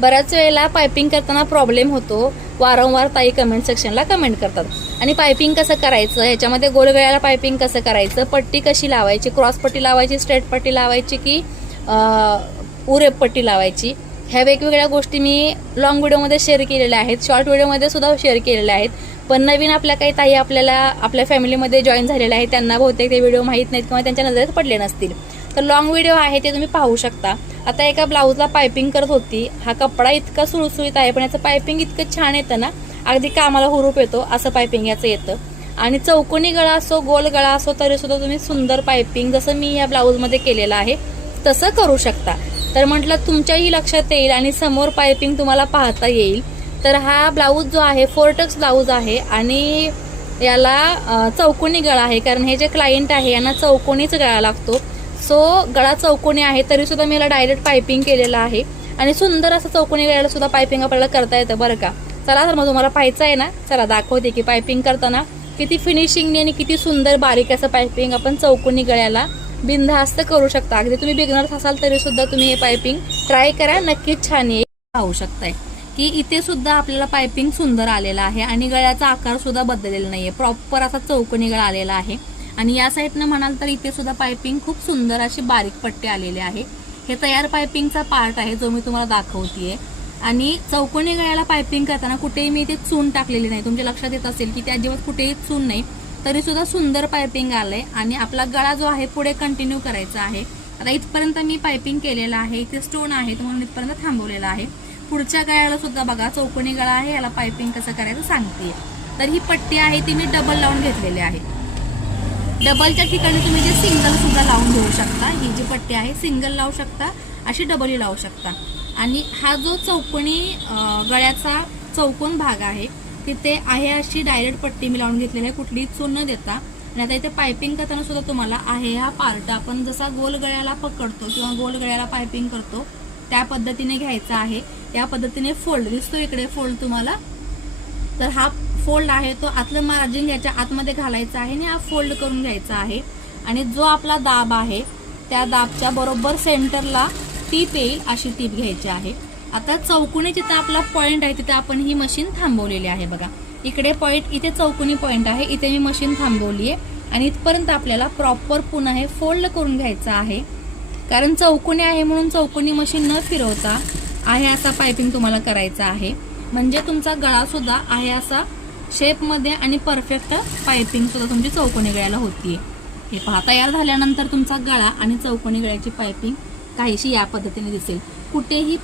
बऱ्याच वेळेला पायपिंग करताना प्रॉब्लेम होतो, वारंवार ताई कमेंट सेक्शनला कमेंट करतात. आणि पायपिंग कसं करायचं, ह्याच्यामध्ये गोलगळ्याला पायपिंग कसं करायचं, पट्टी कशी लावायची, क्रॉस पट्टी लावायची, स्ट्रेट पट्टी लावायची की उरेप पट्टी लावायची, ह्या वेगवेगळ्या गोष्टी मी लॉंग व्हिडिओमध्ये शेअर केलेल्या आहेत, शॉर्ट व्हिडिओमध्ये सुद्धा शेअर केलेल्या आहेत. पण नवीन आपल्या काही ताई आपल्या फॅमिलीमध्ये जॉईन झालेल्या आहेत, त्यांना बहुतेक ते व्हिडिओ माहीत नाहीत किंवा त्यांच्या नजरेत पडले नसतील. तर लॉंग व्हिडिओ आहे ते तुम्ही पाहू शकता. आता एका ब्लाऊजला पायपिंग करत होती, हा कपडा इतका सुळसुळीत आहे पण याचं पायपिंग इतकं छान येतं ना, अगदी कामाला हुरूप येतो असं पायपिंग याचं येतं. आणि चौकोनी गळा असो गोल गळा असो तरी सुद्धा तुम्ही सुंदर पायपिंग जसं मी या ब्लाऊजमध्ये केलेलं आहे तसं करू शकता. तर म्हटलं तुमच्याही लक्षात येईल आणि समोर पायपिंग तुम्हाला पाहता येईल. तर हा ब्लाऊज जो आहे 4 टक्स ब्लाऊज आहे आणि याला चौकोनी गळा आहे, कारण हे जे क्लायंट आहे यांना चौकोनीच गळा लागतो. सो गळा चौकोनी आहे तरी सुद्धा मी याला डायरेक्ट पायपिंग केलेलं आहे आणि सुंदर असं चौकोनी गळ्याला सुद्धा पायपिंग आपल्याला करता येतं बरं का. चला तर मग तुम्हाला पाहायचं आहे ना, चला दाखवते की पायपिंग करताना किती फिनिशिंगने आणि किती सुंदर बारीक असं पायपिंग आपण चौकोनी गळ्याला बिनधास्त करू शकता. अगदी तुम्ही बिगनर्स असाल तरी सुद्धा तुम्ही हे पायपिंग ट्राय करा, नक्कीच छान येईल. पाहू शकताय की इथे सुद्धा आपल्याला पायपिंग सुंदर आलेला आहे आणि गळ्याचा आकार सुद्धा बदललेला नाहीये, प्रॉपर असा चौकोनी गळा आलेला आहे. आणि या साईडनं म्हणाल तर इथे सुद्धा पायपिंग खूप सुंदर अशी बारीक पट्टे आलेले आहे. हे तयार पायपिंगचा पार्ट आहे जो मी तुम्हाला दाखवतेय. आणि चौकोनी गळ्याला पायपिंग करताना कुठेही मी इथे चून टाकलेली नाही, तुमच्या लक्षात येत असेल की त्या अजिबात कुठेही चून नाही, तरी सुद्धा सुंदर पायपिंग आलंय. आणि आपला गळा जो आहे पुढे कंटिन्यू करायचा आहे. आता इथपर्यंत मी पायपिंग केलेलं आहे, इथे स्टोन आहे म्हणून इथपर्यंत थांबवलेलं आहे. पुढच्या गळ्याला सुद्धा बघा चौकोनी गळा आहे, याला पायपिंग कसं करायचं सांगते. तर ही पट्टी आहे ती मी डबल लावून घेतलेली आहे. डबलच्या ठिकाणी तुम्ही जे सिंगल सुद्धा लावून घेऊ शकता. ही जी पट्टी आहे सिंगल लावू शकता, अशी डबलही लावू शकता. आणि हा जो चौकोनी गळ्याचा चौकोन भाग आहे तिथे आहे अशी डायरेक्ट पट्टी मी लावून घेतलेली आहे, कुठलीही चून न देता. आणि आता इथे पायपिंग करताना सुद्धा तुम्हाला आहे हा पार्ट आपण जसा गोल गळ्याला पकडतो किंवा गोल गळ्याला पायपिंग करतो त्या पद्धतीने घ्यायचा आहे. या पद्धतीने फोल्ड दिसतो इकडे फोल्ड तुम्हाला, तर हा फोल्ड आहे तो आतलं मार्जिन याच्या आतमध्ये घालायचा आहे आणि हा फोल्ड करून घ्यायचा आहे. आणि जो आपला दाब आहे त्या दाबच्या बरोबर सेंटरला टीप येईल अशी टीप घ्यायची आहे. आता चौकोनी जिथे आपला पॉइंट आहे तिथे आपण ही मशीन थांबवलेली आहे बघा. इकडे पॉइंट, इथे चौकोनी पॉइंट आहे, इथे मी मशीन थांबवली आहे. आणि इथपर्यंत आपल्याला प्रॉपर पुन्हा हे फोल्ड करून घ्यायचं आहे, कारण चौकोनी आहे म्हणून चौकोनी मशीन न फिरवता आहे असा पायपिंग तुम्हाला करायचा आहे. म्हणजे तुमचा गळा सुद्धा आहे असा शेपमध्ये आणि परफेक्ट पायपिंग सुद्धा तुमची चौकोनी गळ्याला होतीये. हे पहा, तयार झाल्यानंतर तुमचा गळा आणि चौकोनी गळ्याची पायपिंग काहीशी या पद्धतीने दिसेल. कुठेही